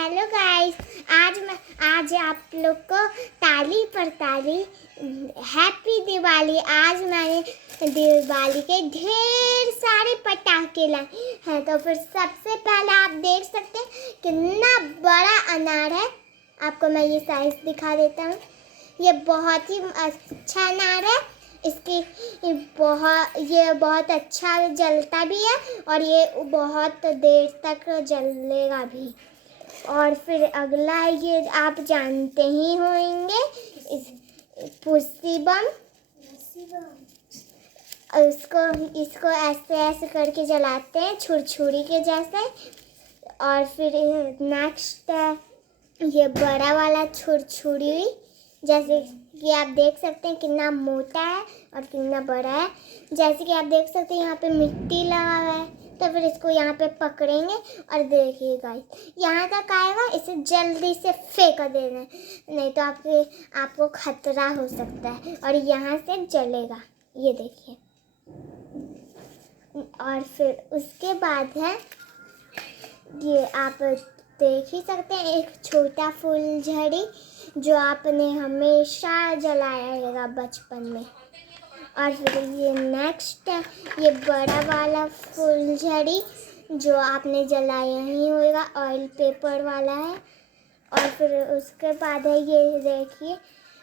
Hello guys. आज आप लोग को ताली पर ताली हैप्पी दिवाली। आज मैंने दिवाली के ढेर सारे पटाखे लाए हैं। तो फिर सबसे पहले आप देख सकते हैं कितना बड़ा अनार है। आपको मैं ये साइज दिखा देता हूँ। ये बहुत ही अच्छा अनार है। ये बहुत अच्छा जलता भी है और ये बहुत देर तक जलेगा भी। और फिर अगला ये आप जानते ही होंगे, पुस्सी बम। इसको ऐसे ऐसे करके जलाते हैं, छुरछुरी के जैसे। और फिर नेक्स्ट है ये बड़ा वाला छुरछुरी, जैसे कि आप देख सकते हैं कितना मोटा है और कितना बड़ा है। जैसे कि आप देख सकते हैं यहाँ पे मिट्टी लगा हुआ है। तो फिर इसको यहाँ पे पकड़ेंगे और देखिए गाइस, यहाँ तक आएगा, इसे जल्दी से फेंक देना, नहीं तो आपको खतरा हो सकता है और यहाँ से जलेगा। ये देखिए। और फिर उसके बाद है ये, आप देख ही सकते हैं, एक छोटा फुलझड़ी जो आपने हमेशा जलाया होगा बचपन में। और फिर ये नेक्स्ट है ये बड़ा वाला फुलझड़ी जो आपने जलाया ही होगा, ऑयल पेपर वाला है। और फिर उसके बाद है ये देखिए,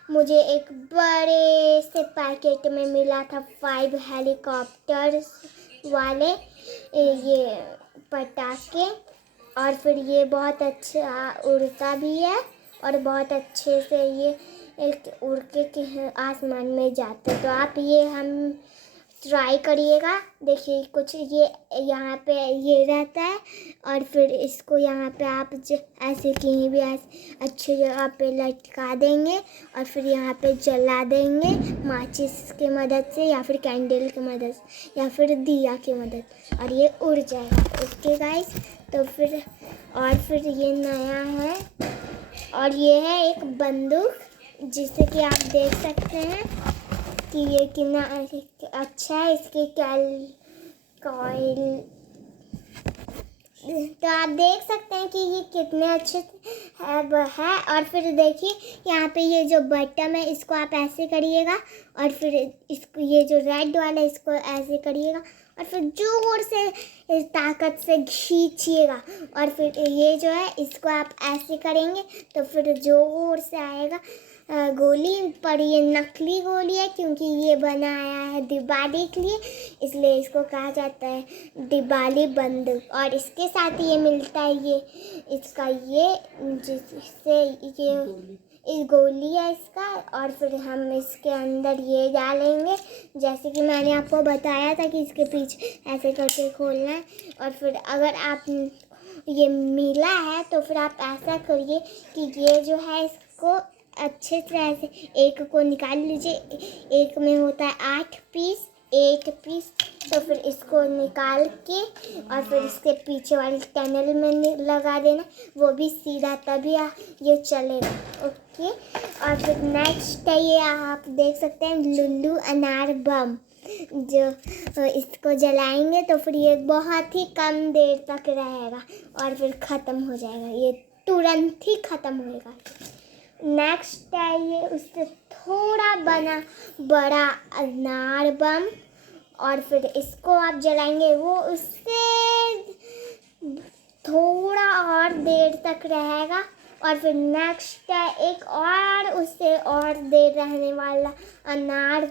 मुझे एक बड़े से पैकेट में मिला था 5 हेलीकॉप्टर वाले ये पटाखे। और फिर ये बहुत अच्छा उड़ता भी है और बहुत अच्छे से ये एक उड़ के आसमान में जाते। तो आप ये हम ट्राई करिएगा। देखिए कुछ ये यहाँ पे ये रहता है और फिर इसको यहाँ पे आप ऐसे कहीं भी ऐसे अच्छी जगह पे लटका देंगे और फिर यहाँ पे जला देंगे माचिस की मदद से या फिर कैंडल की मदद से या फिर दिया की मदद, और ये उड़ जाएगा। ओके गाइस, तो फिर ये नया है और ये है एक बंदूक, जिसे कि आप देख सकते हैं कि ये कितना अच्छा है। इसके कॉइल तो आप देख सकते हैं कि ये कितने अच्छे है। और फिर देखिए यहाँ पे ये जो बटन है, इसको आप ऐसे करिएगा और फिर इसको ये जो रेड वाला है इसको ऐसे करिएगा और फिर जोर से ताकत से खींचिएगा। और फिर ये जो है इसको आप ऐसे करेंगे तो फिर जोर से आएगा गोली। पर ये नकली गोली है क्योंकि ये बनाया है दिवाली के लिए, इसलिए इसको कहा जाता है दिवाली बंदूक। और इसके साथ ये मिलता है जिससे ये गोली है इसका। और फिर हम इसके अंदर ये डालेंगे, जैसे कि मैंने आपको बताया था कि इसके पीछे ऐसे करके खोलना है। और फिर अगर आप ये मिला है तो फिर आप ऐसा करिए कि ये जो है इसको अच्छे से ऐसे एक को निकाल लीजिए। एक में होता है 8 पीस, 1 पीस। तो फिर इसको निकाल के और फिर इसके पीछे वाले टनल में लगा देना, वो भी सीधा, तभी ये चलेगा। ओके। और फिर नेक्स्ट है ये, आप देख सकते हैं लुल्लू अनार बम, जो इसको जलाएंगे तो फिर ये बहुत ही कम देर तक रहेगा और फिर ख़त्म हो जाएगा। ये तुरंत ही ख़त्म होएगा। नेक्स्ट है ये उससे थोड़ा बड़ा अनार बम, और फिर इसको आप जलाएंगे, वो उससे थोड़ा और देर तक रहेगा। और फिर नेक्स्ट है एक और उससे और देर रहने वाला अनार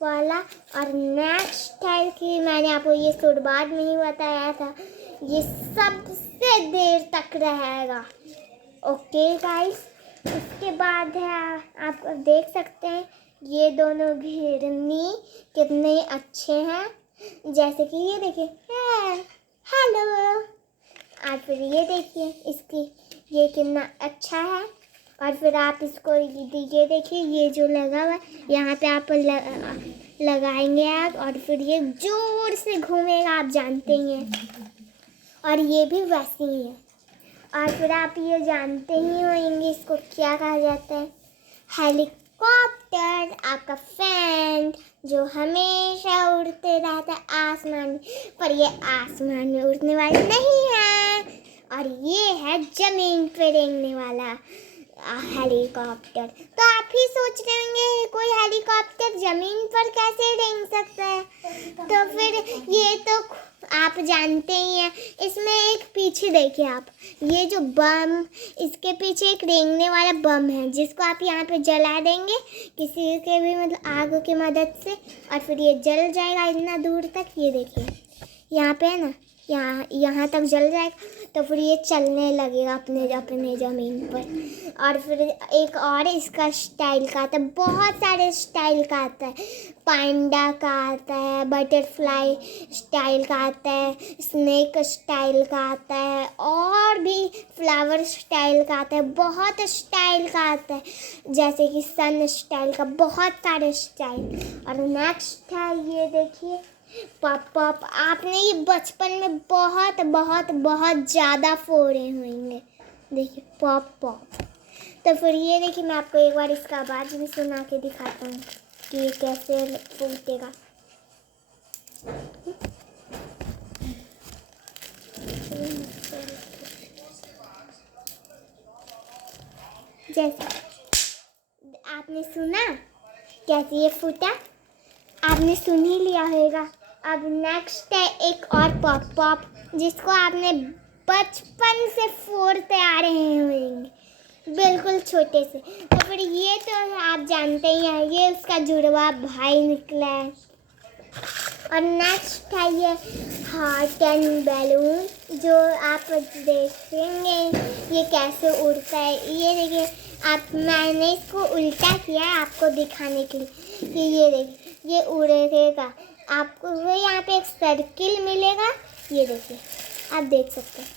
वाला। और नेक्स्ट है कि मैंने आपको ये शुरुआत में ही बताया था, ये सबसे देर तक रहेगा। ओके गाइस, उसके बाद है आप देख सकते हैं ये दोनों घिरनी कितने अच्छे हैं, जैसे कि ये देखिए हेलो। और फिर ये देखिए इसकी ये कितना अच्छा है। और फिर आप इसको ये देखिए, ये जो लगा हुआ है यहाँ पे आप लगाएंगे आप, और फिर ये जोर से घूमेगा, आप जानते ही हैं। और ये भी वैसे ही है। और फिर आप ये जानते ही होंगे इसको क्या कहा जाता है, हेलीकॉप्टर, आपका फैन जो हमेशा उड़ते रहता है आसमान में। पर ये आसमान में उड़ने वाले नहीं है और ये है ज़मीन पे रेंगने वाला हेलीकॉप्टर। तो आप ही सोच रहे होंगे कोई हेलीकॉप्टर ज़मीन पर कैसे रेंग सकता है, तो फिर ये तो आप जानते ही हैं। इसमें एक पीछे देखिए आप, ये जो बम, इसके पीछे एक रेंगने वाला बम है जिसको आप यहाँ पे जला देंगे किसी के भी मतलब आग की मदद से, और फिर ये जल जाएगा इतना दूर तक। ये देखिए यहाँ पे है ना, यहाँ तक जल जाएगा, तो फिर ये चलने लगेगा अपने ज़मीन पर। और फिर एक और इसका स्टाइल का आता है, बहुत सारे स्टाइल का आता है। पांडा का आता है, बटरफ्लाई स्टाइल का आता है, स्नेक स्टाइल का आता है, और भी फ्लावर स्टाइल का आता है, बहुत स्टाइल का आता है, जैसे कि सन स्टाइल का, बहुत सारे स्टाइल। और नेक्स्ट है ये देखिए पॉप पॉप। आपने ये बचपन में बहुत बहुत बहुत ज़्यादा फोड़े होंगे, देखिए पॉप पॉप। तो फिर ये देखिए मैं आपको एक बार इसका आवाज़ भी सुना के दिखाता हूँ कि ये कैसे फूटेगा। जैसे आपने सुना कैसे ये फूटा, आपने सुन ही लिया होगा। अब नेक्स्ट है एक और पॉप पॉप जिसको आपने बचपन से फोड़ते आ रहे होंगे, बिल्कुल छोटे से। तो फिर ये तो आप जानते ही हैं, ये उसका जुड़वा भाई निकला है। और नेक्स्ट है ये हार्ट एंड बैलून, जो आप देखेंगे ये कैसे उड़ता है। ये देखिए आप, मैंने इसको उल्टा किया है आपको दिखाने के लिए कि ये देखिए ये उड़ेगा। आपको वो यहाँ पे एक सर्किल मिलेगा, ये देखिए आप देख सकते हैं,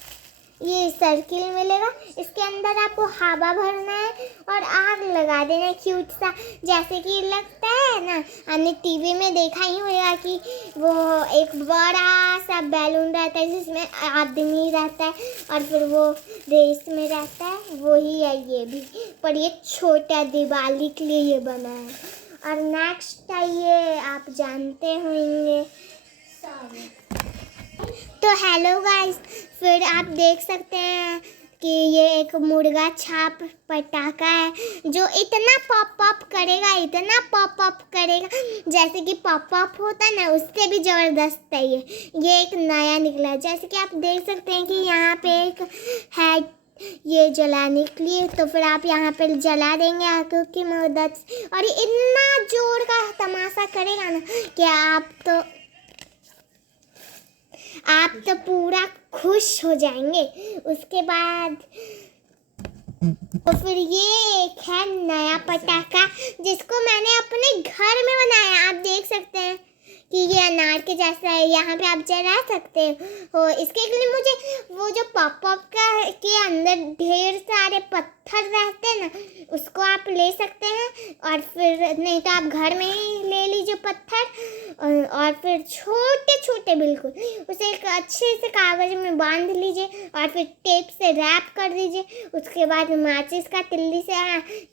ये सर्किल मिलेगा। इसके अंदर आपको हवा भरना है और आग लगा देना है क्यूट सा, जैसे कि लगता है ना, हमने टीवी में देखा ही होगा कि वो एक बड़ा सा बैलून रहता है जिसमें आदमी रहता है और फिर वो रेस में रहता है, वही है ये भी, पर ये छोटा दिवाली के लिए ये बना है। और नेक्स्ट है ये आप जानते होंगे। तो हेलो गाइस, फिर आप देख सकते हैं कि ये एक मुर्गा छाप पटाखा है जो इतना पॉप पॉप करेगा, इतना पॉप पॉप करेगा, जैसे कि पॉप पॉप होता है ना, उससे भी ज़बरदस्त है ये एक नया निकला है। जैसे कि आप देख सकते हैं कि यहाँ पे एक है ये जलाने के लिए, तो फिर आप यहाँ पे जला देंगे आग की मदद से, और ये इतना जोर का तमाशा करेगा ना कि आप तो पूरा खुश हो जाएंगे। उसके बाद तो फिर ये एक है नया पटाखा जिसको मैंने अपने घर में बनाया। आप देख सकते हैं कि ये अनार के जैसा है, यहाँ पे आप जला सकते हो। इसके लिए मुझे वो जो पॉप पॉप के अंदर ढेर सारे पत्थर रहते हैं ना, उसको आप ले सकते हैं, और फिर नहीं तो आप घर में ही ले लीजिए पत्थर, और फिर छोटे छोटे बिल्कुल उसे एक अच्छे से कागज़ में बांध लीजिए और फिर टेप से रैप कर दीजिए। उसके बाद माचिस का तिल्ली से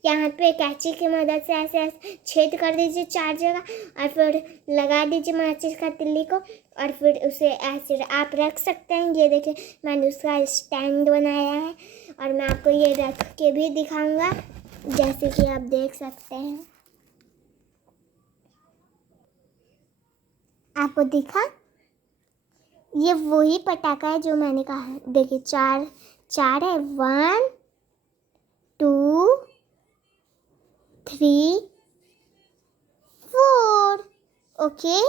यहाँ पे कैंची की मदद से ऐसे ऐसे छेद कर दीजिए 4 जगह, और फिर लगा दीजिए माचिस का तिल्ली को, और फिर उसे ऐसे आप रख सकते हैं। ये देखिए मैंने उसका स्टैंड बनाया है और मैं आपको ये रख के भी दिखाऊंगा, जैसे कि आप देख सकते हैं। आपको दिखा, ये वही पटाखा है जो मैंने कहा है। देखिए चार है, 1 2 3 4 ओके।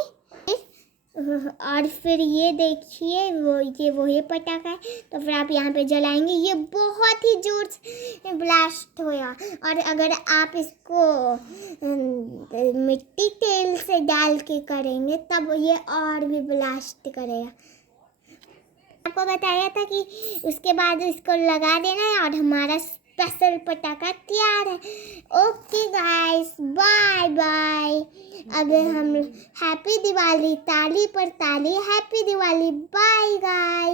और फिर ये देखिए ये वही पटाखा है, तो फिर आप यहाँ पे जलाएंगे, ये बहुत ही जोर से ब्लास्ट होगा। और अगर आप इसको मिट्टी तेल से डाल के करेंगे तब ये और भी ब्लास्ट करेगा। आपको बताया था कि उसके बाद इसको लगा देना है और हमारा स्पेशल पटाखा तैयार है। Okay guys, bye bye. अगर हम हैप्पी दिवाली, ताली पर ताली, हैप्पी दिवाली, बाय गाइस।